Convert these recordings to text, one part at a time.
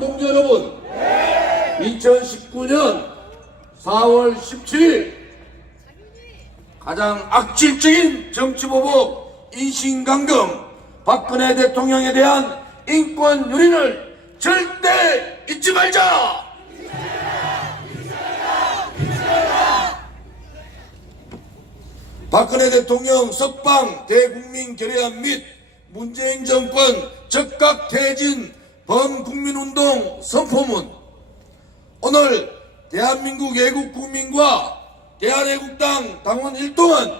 동지 여러분, 2019년 4월 17일 가장 악질적인 정치보복, 인신강금, 박근혜 대통령에 대한 인권 유린을 절대 잊지 말자! 박근혜 대통령 석방 대국민 결의안 및 문재인 정권 즉각 퇴진 범국민운동 선포문. 오늘 대한민국 애국국민과 대한애국당 당원 일동은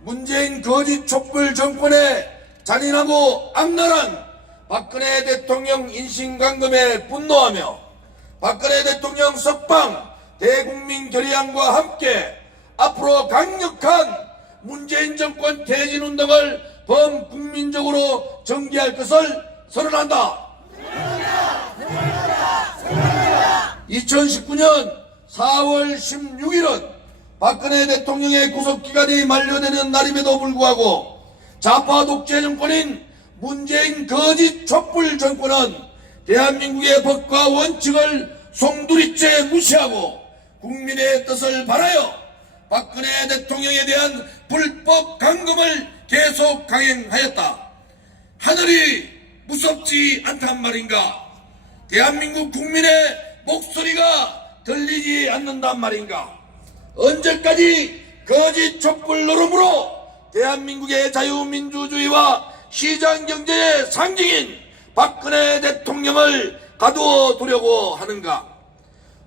문재인 거짓 촛불 정권의 잔인하고 악랄한 박근혜 대통령 인신강금에 분노하며 박근혜 대통령 석방 대국민 결의안과 함께 앞으로 강력한 문재인 정권 퇴진운동을 범국민적으로 전개할 것을 선언한다. 2019년 4월 16일은 박근혜 대통령의 구속기간이 만료되는 날임에도 불구하고 좌파 독재 정권인 문재인 거짓 촛불 정권은 대한민국의 법과 원칙을 송두리째 무시하고 국민의 뜻을 반하여 박근혜 대통령에 대한 불법 강금을 계속 강행하였다. 하늘이 무섭지 않단 말인가? 대한민국 국민의 목소리가 들리지 않는단 말인가? 언제까지 거짓 촛불 노름으로 대한민국의 자유민주주의와 시장경제의 상징인 박근혜 대통령을 가두어 두려고 하는가?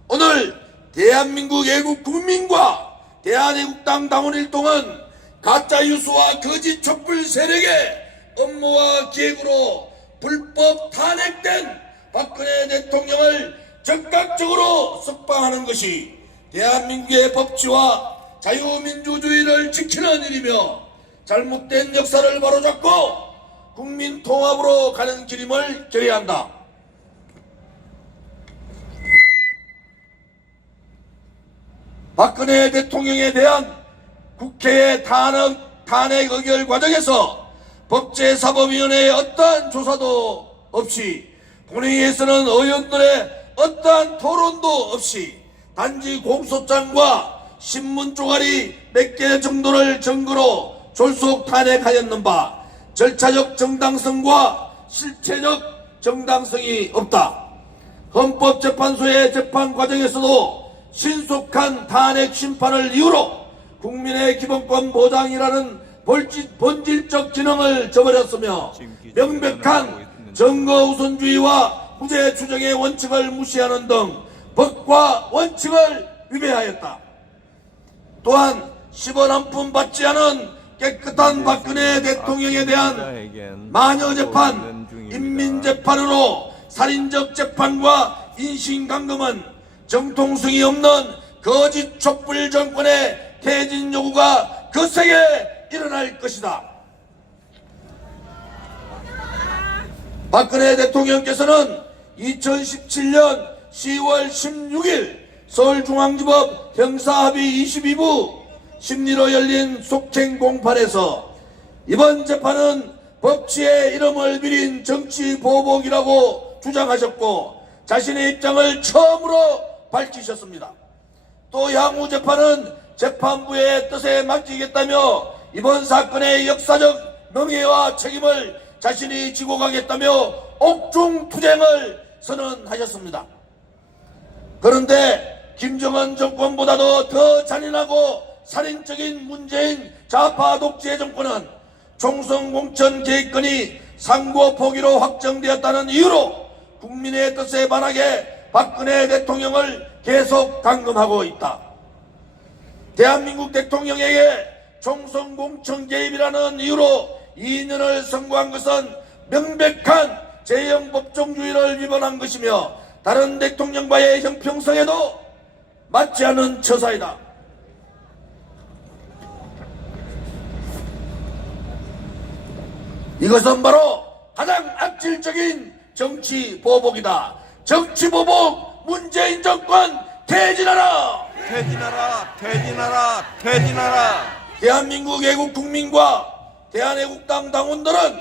오늘 대한민국 애국 국민과 대한애국당 당원일동은 가짜뉴스와 거짓 촛불 세력의 업무와 기획으로 불법 탄핵된 박근혜 대통령을 즉각적으로 석방하는 것이 대한민국의 법치와 자유민주주의를 지키는 일이며 잘못된 역사를 바로잡고 국민 통합으로 가는 길임을 결의한다. 박근혜 대통령에 대한 국회의 탄핵 의결 과정에서 법제사법위원회의 어떠한 조사도 없이 본회의에서는 의원들의 어떠한 토론도 없이 단지 공소장과 신문 쪼가리 몇 개 정도를 증거로 졸속 탄핵하였는 바 절차적 정당성과 실체적 정당성이 없다. 헌법재판소의 재판 과정에서도 신속한 탄핵 심판을 이유로 국민의 기본권 보장이라는 본질적 기능을 저버렸으며 명백한 증거우선주의와 무죄 추정의 원칙을 무시하는 등 법과 원칙을 위배하였다. 또한 10원 한 푼 받지 않은 깨끗한 박근혜 대통령에 대한 마녀재판, 인민재판으로 살인적 재판과 인신강금은 정통성이 없는 거짓 촛불 정권의 퇴진 요구가 거세게 일어날 것이다. 박근혜 대통령께서는 2017년 10월 16일 서울중앙지법 형사합의 22부 심리로 열린 속행 공판에서 이번 재판은 법치의 이름을 비린 정치 보복이라고 주장하셨고 자신의 입장을 처음으로 밝히셨습니다. 또 향후 재판은 재판부의 뜻에 맡기겠다며 이번 사건의 역사적 명예와 책임을 자신이 지고 가겠다며 옥중투쟁을 선언하셨습니다. 그런데 김정은 정권보다도 더 잔인하고 살인적인 문재인 좌파 독재 정권은 총선 공천 계획권이 상고 포기로 확정되었다는 이유로 국민의 뜻에 반하게 박근혜 대통령을 계속 감금하고 있다. 대한민국 대통령에게 총선 공천 개입이라는 이유로 2년을 선고한 것은 명백한 제형 법정주의를 위반한 것이며 다른 대통령과의 형평성에도 맞지 않은 처사이다. 이것은 바로 가장 악질적인 정치 보복이다. 정치 보복 문재인 정권 퇴진하라! 퇴진하라! 퇴진하라! 퇴진하라! 대한민국 애국 국민과 대한애국당 당원들은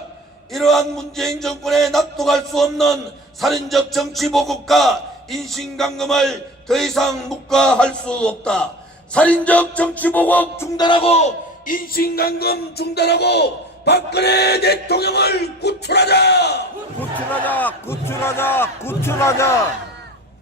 이러한 문재인 정권에 납득할 수 없는 살인적 정치 보복과 인신강금을 더 이상 묵과할 수 없다. 살인적 정치 보복 중단하고 인신강금 중단하고 박근혜 대통령을 구출하자. 구출하자, 구출하자, 구출하자.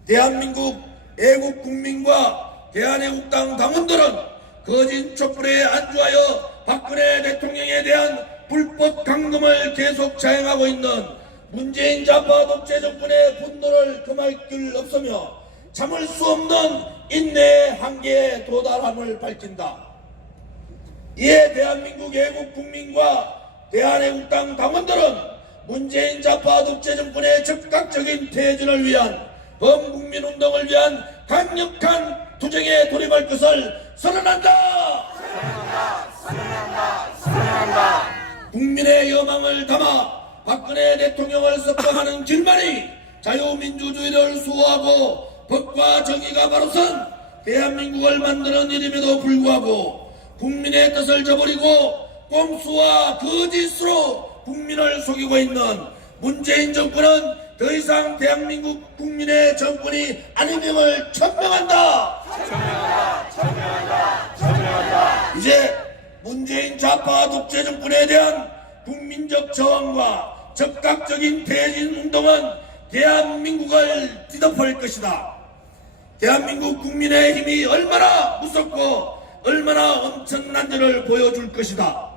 대한민국 애국 국민과 대한애국당 당원들은 거짓 촛불에 안주하여 박근혜 대통령에 대한 불법 강금을 계속 자행하고 있는 문재인 좌파 독재 정권의 분노를 금할 길 없으며 참을 수 없는 인내의 한계에 도달함을 밝힌다. 이에 대한민국 애국 국민과 대한애국당 당원들은 문재인 좌파 독재 정권의 즉각적인 퇴진을 위한 범국민운동을 위한 강력한 투쟁에 돌입할 것을 선언한다. 선언한다. 국민의 여망을 담아 박근혜 대통령을 석방하는 길만이 자유민주주의를 수호하고 법과 정의가 바로 선 대한민국을 만드는 일임에도 불구하고 국민의 뜻을 저버리고 꼼수와 거짓으로 국민을 속이고 있는 문재인 정권은 더 이상 대한민국 국민의 정권이 아님임을 천명한다. 이제 문재인 좌파 독재 정권에 대한 국민적 저항과 적극적인 퇴진 운동은 대한민국을 뒤덮을 것이다. 대한민국 국민의 힘이 얼마나 무섭고 얼마나 엄청난지를 보여줄 것이다.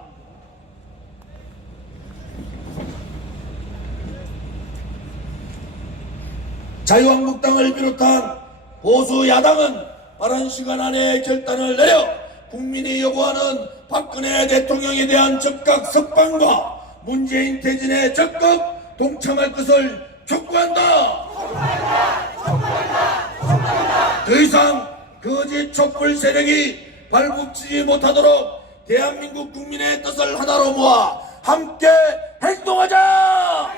자유한국당을 비롯한 보수 야당은 빠른 시간 안에 결단을 내려 국민이 요구하는 박근혜 대통령에 대한 즉각 석방과 문재인 퇴진에 적극 동참할 것을 촉구한다. 더 이상 거짓 촛불 세력이 발붙이지 못하도록 대한민국 국민의 뜻을 하나로 모아 함께 행동하자.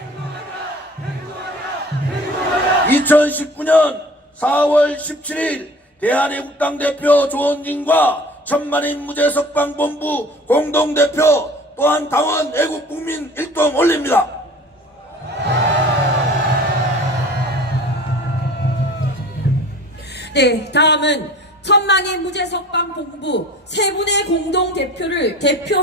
2019년 4월 17일 대한애국당 대표 조원진과 천만인 무죄석방본부 공동대표 또한 당원 애국국민 일동 올립니다. 네, 다음은 천만인 무죄석방본부 세 분의 공동대표를 대표